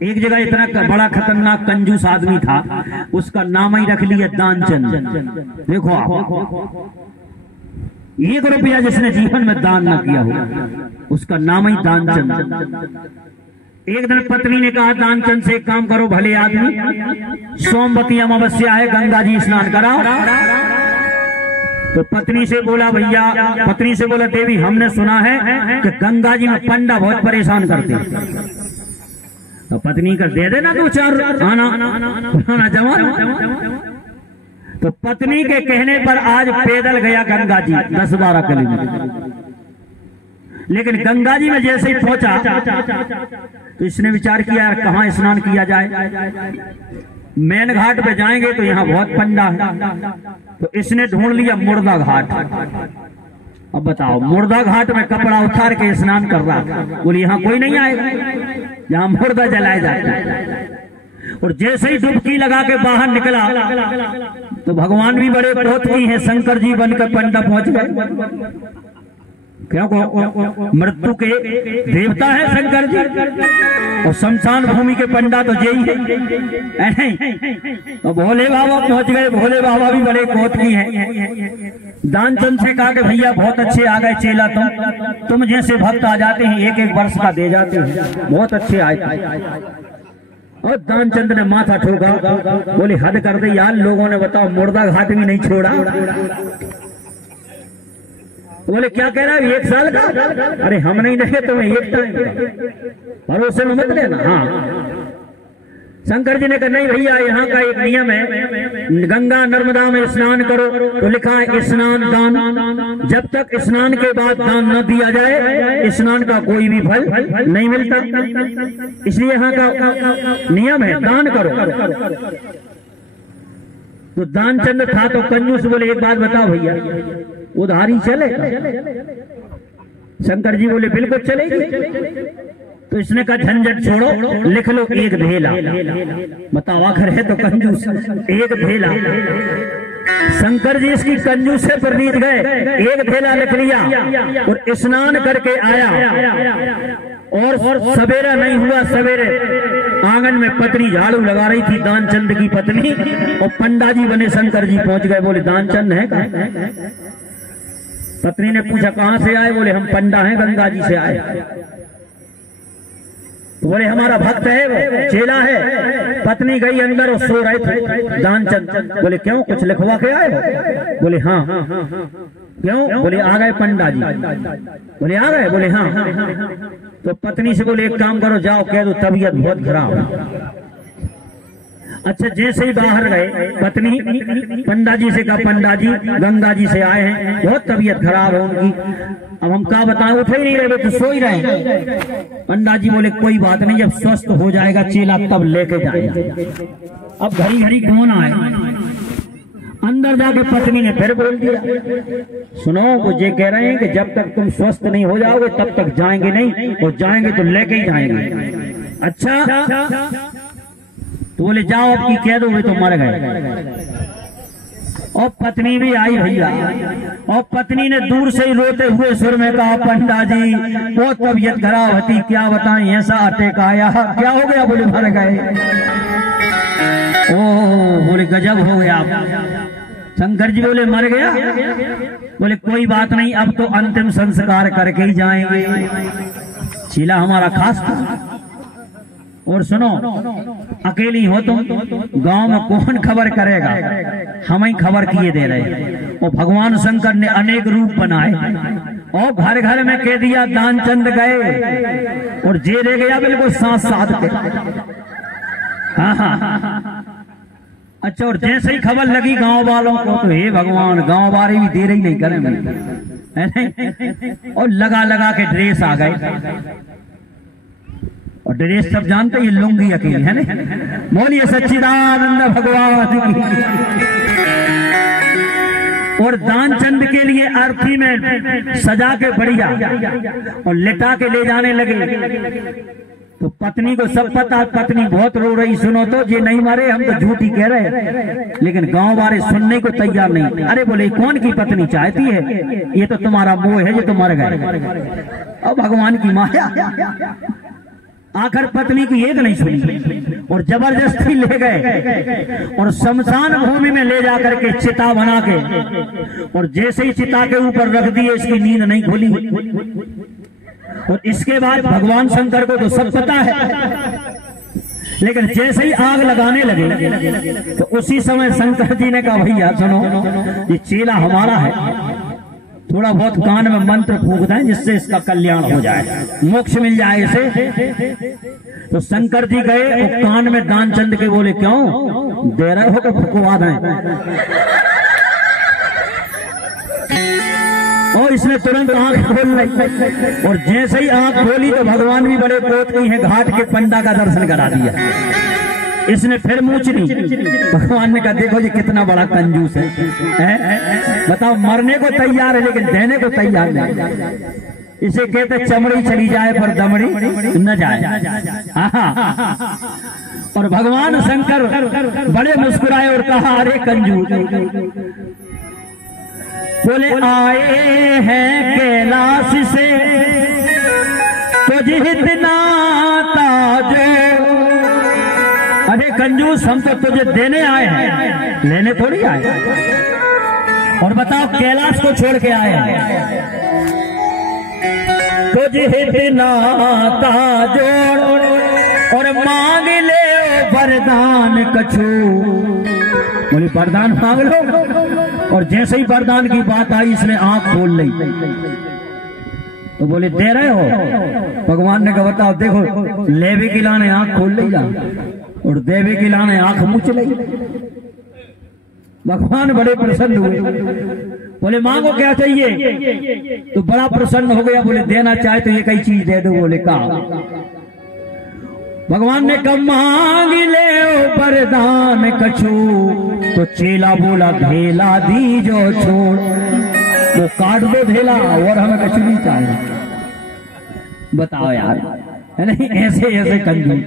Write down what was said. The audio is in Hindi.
एक जगह इतना बड़ा खतरनाक कंजूस आदमी था, उसका नाम ही रख लिया दानचंद। देखो आप, 1 रुपया जिसने जीवन में दान न किया हो उसका नाम ही दानचंद। एक दिन पत्नी ने कहा दानचंद से एक काम करो भले आदमी, सोमवती अमावस्या है, गंगा जी स्नान कराओ। तो पत्नी से बोला देवी हमने सुना है कि गंगा जी में पंडा बहुत परेशान करते हैं, तो पत्नी का दे देना 2-4 आना जवान। तो पत्नी के कहने पर आज पैदल गया गंगा जी 10-12 किलोमीटर। लेकिन गंगा जी में जैसे ही पहुंचा तो इसने विचार किया यार कहाँ स्नान किया जाए। मेन घाट पे जाएंगे तो यहाँ बहुत पंडा है, तो इसने ढूंढ लिया मुर्दा घाट। अब बताओ, मुर्दा घाट में कपड़ा उतार के स्नान कर रहा था। बोले यहाँ कोई नहीं आएगा, यहाँ मुर्दा जलाया जाता है। और जैसे ही डुबकी लगा के बाहर निकला तो भगवान भी बड़े क्रोधी हैं, शंकर जी बनकर पंडा पहुंच गए। क्यों? मृत्यु के देवता है शंकर जी, और शमशान भूमि के पंडा तो यही है। तो भोले बाबा पहुंच गए। भोले बाबा भी बड़े क्रोधी हैं। दानचंद से कहा कि भैया बहुत अच्छे आ गए चेला, तुम जैसे भक्त आ जाते हैं 1-1 वर्ष का दे जाते हैं, बहुत अच्छे आए। और दानचंद ने माथा ठोका, बोले हद कर दे यार, लोगों ने बताओ मुर्दा घाट भी नहीं छोड़ा। बोले क्या कह रहा है 1 साल का? अरे हम नहीं देखे तुम्हें 1 टाइम, भरोसे में मत लेना। हाँ, शंकर जी ने कहा नहीं भैया, यहाँ का एक नियम है, गंगा नर्मदा में स्नान करो तो लिखा है स्नान दान, जब तक स्नान के बाद दान न दिया जाए स्नान का कोई भी फल नहीं मिलता, इसलिए यहाँ का नियम है दान करो। तो दानचंद था तो कंजूस, बोले एक बात बताओ भैया, उधारी चलेगा? शंकर जी बोले बिल्कुल चलेगी। तो इसने कहा झंझट छोड़ो, लिख लो 1 धेला। बताओ आखिर है तो कंजूस, 1 धेला। शंकर जी इसकी कंजूस से प्रणीत गए, 1 धेला लिख लिया और स्नान करके आया। और सवेरा नहीं हुआ, सवेरे आंगन में पत्नी झाड़ू लगा रही थी, दानचंद की पत्नी, और पंडा जी बने शंकर जी पहुंच गए। बोले दानचंद है कहाँ? पत्नी ने पूछा कहाँ से आए? बोले हम पंडा हैं, गंगा जी से आए। बोले हमारा भक्त है, वो चेला है। पत्नी गई अंदर और सो रहे थे। दानचंद बोले क्यों, कुछ लिखवा के आए? बोले हाँ। क्यों? बोले आ गए पंडा जी। बोले आ गए? बोले हाँ। तो पत्नी से बोले एक काम करो, जाओ कह दो तबीयत बहुत खराब। अच्छा, जैसे ही बाहर गए पत्नी पंडा जी से कहा पंडा जी गंगा जी से आए हैं, बहुत तबीयत खराब है उनकी। अब हम क्या बताएं, उठे ही नहीं रहे, तो सो ही रहे। पंडा जी बोले कोई बात नहीं, जब स्वस्थ हो जाएगा चेला तब लेके जाएगा। अब घड़ी घड़ी कौन आए? अंदर जाके पत्नी ने फिर बोल दिया, सुनो वो ये कह रहे हैं कि जब तक तुम स्वस्थ नहीं हो जाओगे तब तक जाएंगे नहीं, और जाएंगे तो लेके ही जाएंगे। अच्छा, तो बोले जाओ अब की कह दो, वे तो मर गए। और पत्नी भी आई भैया, और पत्नी ने दूर से ही रोते हुए सुर में कहा पंडा जी बहुत तबीयत खराब होती, क्या बताएं ऐसा अटैक आया। क्या हो गया? बोले मर गए। ओ बोले गजब हो गया। शंकर जी बोले मर गया? बोले कोई बात नहीं, अब तो अंतिम संस्कार करके ही जाएंगे। चीला हमारा खास था। और सुनो, अकेली हो तुम, गांव में कौन खबर करेगा? हम ही खबर किए दे रहे। और भगवान शंकर ने अनेक रूप बनाए और घर घर में कह दिया दानचंद गए, और जे रह गया बिल्कुल साथ के। हाँ। अच्छा, और जैसे ही खबर लगी गांव वालों को तो हे भगवान, गांव वाले भी देर ही नहीं करेंगे। और लगा के ड्रेस आ गए। और ड्रेस सब जानते हैं, लुंगी अकेली है ना। बोलिए सच्चिदानंद भगवान की। और दानचंद के लिए अर्थी में सजा के बढ़िया और लिटा के ले जाने लगे। तो पत्नी को सब पता, पत्नी बहुत रो रही। सुनो तो ये नहीं मारे, हम तो झूठी कह रहे, लेकिन गांव वाले सुनने को तैयार नहीं। अरे बोले कौन की पत्नी चाहती है? ये तो तुम्हारा मोह है, ये तो मर गए। अब भगवान की माया। आखिर पत्नी की एक नहीं सुनी और जबरदस्ती ले गए और शमशान भूमि में ले जाकर के चिता बना के, और जैसे ही चिता के ऊपर रख दिए इसकी नींद नहीं खुली। और इसके बाद भगवान शंकर को तो सब पता है, लेकिन जैसे ही आग लगाने लगे तो उसी समय शंकर जी ने कहा भैया सुनो, ये चेला हमारा है, थोड़ा बहुत कान में मंत्र फूंक दें जिससे इसका कल्याण हो जाए, मोक्ष मिल जाए इसे। तो शंकर जी गए और कान में दानचंद के बोले क्यों दे रहे हो तो फुकवा दें। और इसने तुरंत आंख खोल ली और जैसे ही आंख खोली तो भगवान भी बड़े कोट की हैं, घाट के पंडा का दर्शन करा दिया। इसने फिर मूछ ली। भगवान ने कहा देखो ये कितना बड़ा कंजूस है, बताओ मरने को तैयार है लेकिन देने को तैयार नहीं। इसे कहते चमड़ी चली जाए पर दमड़ी न जाए। और भगवान शंकर बड़े मुस्कुराए और कहा अरे कंजूस, बोले आए हैं कैलाश से तुझे इतना ताजो। अरे कंजूस हम तो तुझे देने आए हैं, लेने थोड़ी आए। और बताओ कैलाश को छोड़ के आए हैं, तुझे इतना ताजो और मांग ले वरदान कछु। बोले वरदान मांग लो। और जैसे ही वरदान की बात आई इसने आंख खोल ली। तो बोले दे रहे हो? भगवान ने कहा बताओ, देखो लेवी की लाने आंख खोल ली जा और देवी की लाने आंख मुछ ली। भगवान बड़े प्रसन्न हुए, बोले मांगो क्या चाहिए? तो बड़ा प्रसन्न हो गया, बोले देना चाहे तो ये कई चीज दे दो। बोले कहा? भगवान ने कहा मांग ले वरदान कछु। तो चेला बोला धेला दी जो छोड़, वो काट दो धेला और हमें कछु नहीं चाहिए। बताओ यार, है नहीं? ऐसे ऐसे कंजूस।